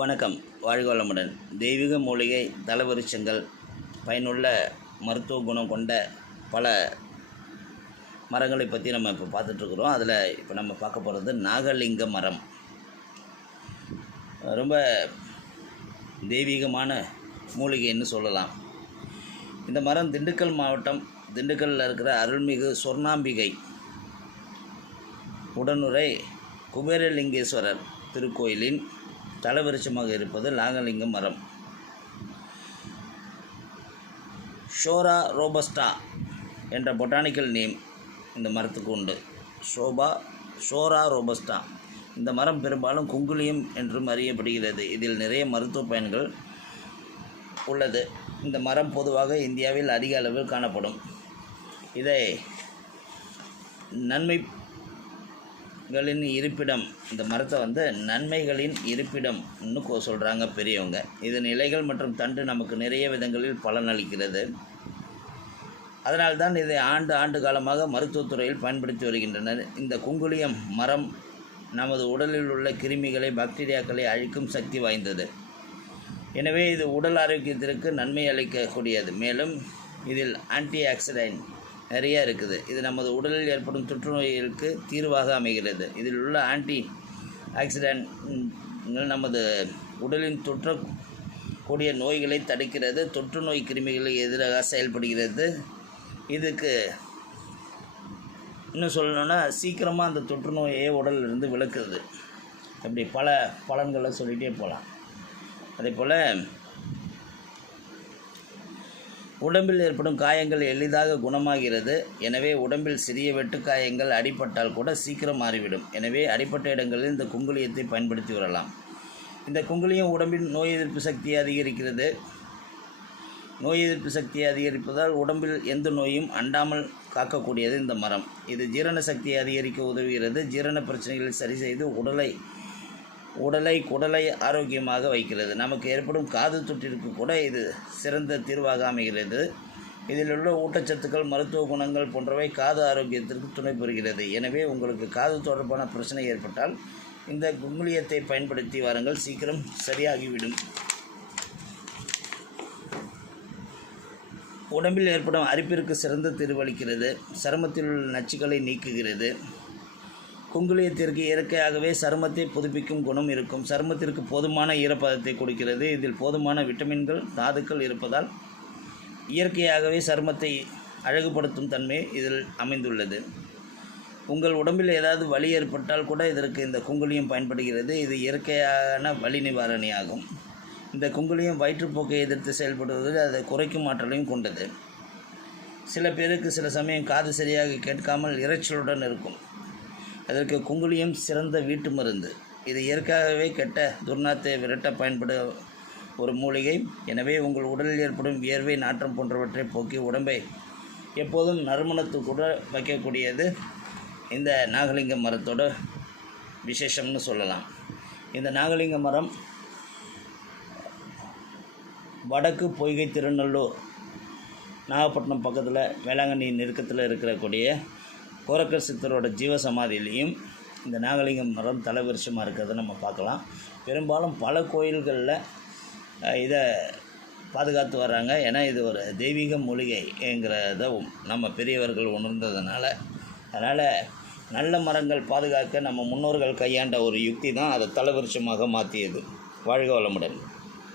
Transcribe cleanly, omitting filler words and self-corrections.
வணக்கம். வாழ்க வளமுடன். தெய்வீக மூலிகை தலவிருட்சங்கள் பயனுள்ள மருத்துவ குணம் கொண்ட பல மரங்களை பற்றி நம்ம இப்போ பார்த்துட்ருக்குறோம். அதில் இப்போ நம்ம பார்க்க போகிறது நாகலிங்க மரம். ரொம்ப தெய்வீகமான மூலிகைன்னு சொல்லலாம். இந்த மரம் திண்டுக்கல் மாவட்டம் திண்டுக்கல்லில் இருக்கிற அருள்மிகு சொர்ணாம்பிகை உடனுரை குபேரலிங்கேஸ்வரர் திருக்கோயிலின் தலவிருட்சமாக இருப்பது நாகலிங்க மரம். ஷோரா ரோபஸ்டா என்ற பொட்டானிக்கல் நேம் இந்த மரத்துக்கு உண்டு. ஷோரா ரோபஸ்டா. இந்த மரம் பெரும்பாலும் குங்குலியம் என்றும் அறியப்படுகிறது. இதில் நிறைய மருத்துவ பயன்கள் உள்ளது. இந்த மரம் பொதுவாக இந்தியாவில் அதிக அளவில் காணப்படும். இதை நன்மைகளின் இருப்பிடம், இந்த மரத்தை நன்மைகளின் இருப்பிடம்னு சொல்கிறாங்க பெரியவங்க. இதன் இலைகள் மற்றும் தண்டு நமக்கு நிறைய விதங்களில் பலனளிக்கிறது. அதனால்தான் இதை ஆண்டு காலமாக மருத்துவத்துறையில் பயன்படுத்தி வருகின்றனர். இந்த குங்குலியம் மரம் நமது உடலில் உள்ள கிருமிகளை, பாக்டீரியாக்களை அழிக்கும் சக்தி வாய்ந்தது. எனவே இது உடல் ஆரோக்கியத்திற்கு நன்மை அளிக்கக்கூடியது. மேலும் இதில் ஆன்டி ஆக்சிடென்ட் நிறைய இருக்குது. இது நமது உடலில் ஏற்படும் தொற்றுநோய்களுக்கு தீர்வாக அமைகிறது. இதில் உள்ள ஆன்டி ஆக்சிடென்ட்கள் நமது உடலின் தொற்றக்கூடிய நோய்களை தடுக்கிறது. தொற்று நோய் கிருமிகளுக்கு எதிராக செயல்படுகிறது. இதுக்கு இன்னும் சொல்லணுன்னா சீக்கிரமாக அந்த தொற்று நோயை உடலிலிருந்து விலக்குறது. அப்படி பல பலன்களை சொல்லிகிட்டே போகலாம். அதே போல் உடம்பில் ஏற்படும் காயங்கள் எளிதாக குணமாகிறது. எனவே உடம்பில் சிறிய வெட்டுக்காயங்கள் அடிபட்டால் கூட சீக்கிரம் மாறிவிடும். எனவே அடிப்பட்ட இடங்களில் இந்த குங்குலியத்தை பயன்படுத்தி வரலாம். இந்த குங்குலியம் உடம்பின் நோய் எதிர்ப்பு சக்தியை அதிகரிக்கிறது. நோய் எதிர்ப்பு சக்தியை அதிகரிப்பதால் உடம்பில் எந்த நோயும் அண்டாமல் காக்கக்கூடியது இந்த மரம். இது ஜீரண சக்தியை அதிகரிக்க உதவுகிறது. ஜீரண பிரச்சனைகளை சரி செய்து குடலை ஆரோக்கியமாக வைக்கிறது. நமக்கு ஏற்படும் காது தொற்றிற்கு கூட இது சிறந்த தீர்வாக அமைகிறது. இதில் உள்ள ஊட்டச்சத்துக்கள், மருத்துவ குணங்கள் போன்றவை காது ஆரோக்கியத்திற்கு துணை புரிகிறது. எனவே உங்களுக்கு காது தொடர்பான பிரச்சனை ஏற்பட்டால் இந்த குங்குலியத்தை பயன்படுத்தி வாருங்கள், சீக்கிரம் சரியாகிவிடும். உடம்பில் ஏற்படும் அரிப்பிற்கு சிறந்த தீர்வளிக்கிறது. சருமத்தில் உள்ள நச்சுக்களை நீக்குகிறது. குங்குலியத்திற்கு இயற்கையாகவே சருமத்தை புதுப்பிக்கும் குணம் இருக்கும். சருமத்திற்கு போதுமான ஈரப்பதத்தை கொடுக்கிறது. இதில் போதுமான விட்டமின்கள், தாதுக்கள் இருப்பதால் இயற்கையாகவே சருமத்தை அழகுபடுத்தும் தன்மை இதில் அமைந்துள்ளது. உங்கள் உடம்பில் ஏதாவது வலி ஏற்பட்டால் கூட இதற்கு இந்த குங்குலியம் பயன்படுகிறது. இது இயற்கையான வலி நிவாரணியாகும். இந்த குங்குலியம் வயிற்றுப்போக்கை எதிர்த்து செயல்படுவதில் அதை குறைக்கும் ஆற்றலையும் கொண்டது. சில பேருக்கு சில சமயம் காது சரியாக கேட்காமல் இரைச்சலுடன் இருக்கும். அதற்கு குங்குலியம் சிறந்த வீட்டு மருந்து. இது இயற்கையாகவே கெட்ட துர்நாத்தை விரட்ட பயன்படும் ஒரு மூலிகை. எனவே உங்கள் உடலில் ஏற்படும் வியர்வை, நாற்றம் போன்றவற்றை போக்கி உடம்பை எப்போதும் நறுமணத்துக்கூட வைக்கக்கூடியது இந்த நாகலிங்க மரத்தோட விசேஷம்னு சொல்லலாம். இந்த நாகலிங்க மரம் வடக்கு பொய்கை திருநெல்லூர், நாகப்பட்டினம் பக்கத்தில் வேளாங்கண்ணி நெருக்கத்தில் இருக்கக்கூடிய கோரக்கர் சித்தரோட ஜீவசமாதியிலையும் இந்த நாகலிங்கம் மரம் தலவிருட்சமாக இருக்கிறத நம்ம பார்க்கலாம். பெரும்பாலும் பல கோயில்களில் இதை பாதுகாத்து வர்றாங்க. ஏன்னா இது ஒரு தெய்வீக மூலிகைங்கிறத நம்ம பெரியவர்கள் உணர்ந்ததுனால, அதனால் நல்ல மரங்கள் பாதுகாக்க நம்ம முன்னோர்கள் கையாண்ட ஒரு யுக்தி தான் அதை தலவிருட்சமாக மாற்றியது. வாழ்க வளமுடன்.